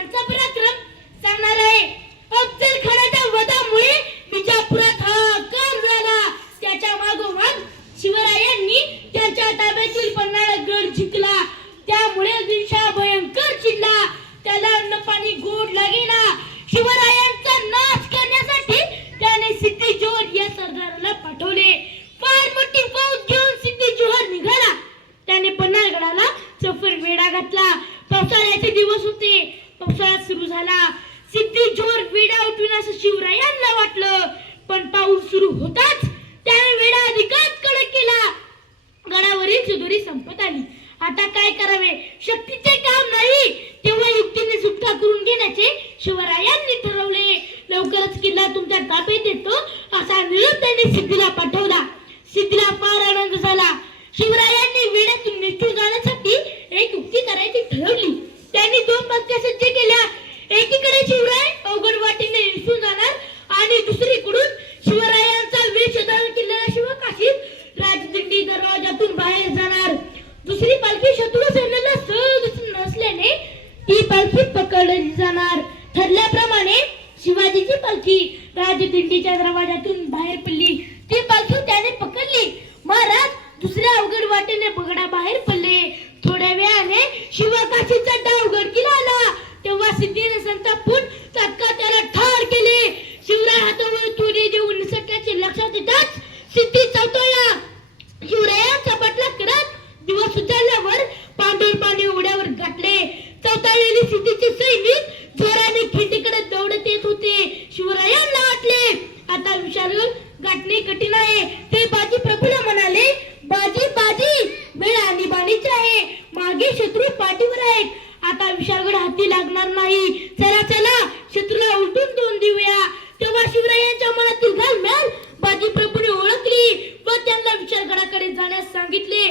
Jangan sampai जोरात सुरू झाला. सिद्धी जोर वेडा उठून असं शिवरायांना वाटलं. पण पाऊस सुरू होताच त्याने वेडा अधिकच कडक केला. गडावरील चुदुरी संपत आली. आता काय करावे? शक्तीचे काम नाही. तेव्हा युक्तीने सुटका करून घेण्याचे शिवरायांनी ठरवले. लवकरच किल्ला तुमच्या ताब्यात येतो असा निरोप त्यांनी सिद्धीला पाठवला. सिद्धीला फार आनंद झाला. शिवरायांनी वेड्यातून निघून जाण्यासाठी एक युक्ती करायची ठरवली. त्यांनी दोन पक्षाचे जे पालखी पकडली जाणार. ठरल्याप्रमाणे शिवाजीची पालखी राजदिंडीच्या दरवाजातून बाहेर पडली. ती पालखी त्याने पकडली. महाराज दुसऱ्या अवघड वाटेने पगडा बाहेर पडले. थोड्या वेळाने शिवाकाशीचा डाव विचारून गाठणे कठीण आहे. ते बाजी प्रभूला म्हणाले बाजी बाजी वेळ आणीबाणीची आहे. मागे शत्रू पाठीवर आहेत. आता विशालगड हाती लागणार नाही. चला चला शत्रूला उलटून दोन देऊया. तेव्हा शिवरायांच्या मनातील मिळाल बाजी प्रभूने ओळखली व त्यांना विशालगडाकडे जाण्यास सांगितले.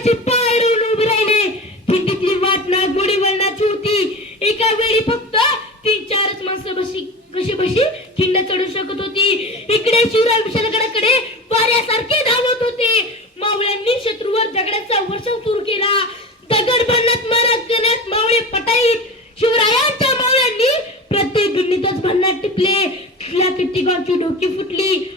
अशी पायरून उभी राहिली. खिंडीतली वाटणं गोडी वळणाची होती एका वेळी फक्त तीन चारच माणसं बशी कशी बशी? खिंड चढू शकत होती. इकडे शिवराय विशालगडाकडे वाऱ्यासारखे धावत होते. मावळ्यांनी शत्रूवर दगडाचा वर्षाव सुरू केला. दगड बनण्यात मारत करण्यात मावळे पटाईत. शिवरायांच्या मावळ्यांनी प्रत्येक गुन्हेतच भन्नाट टिपले. किल्ला किट्टीगावची डोकी फुटली.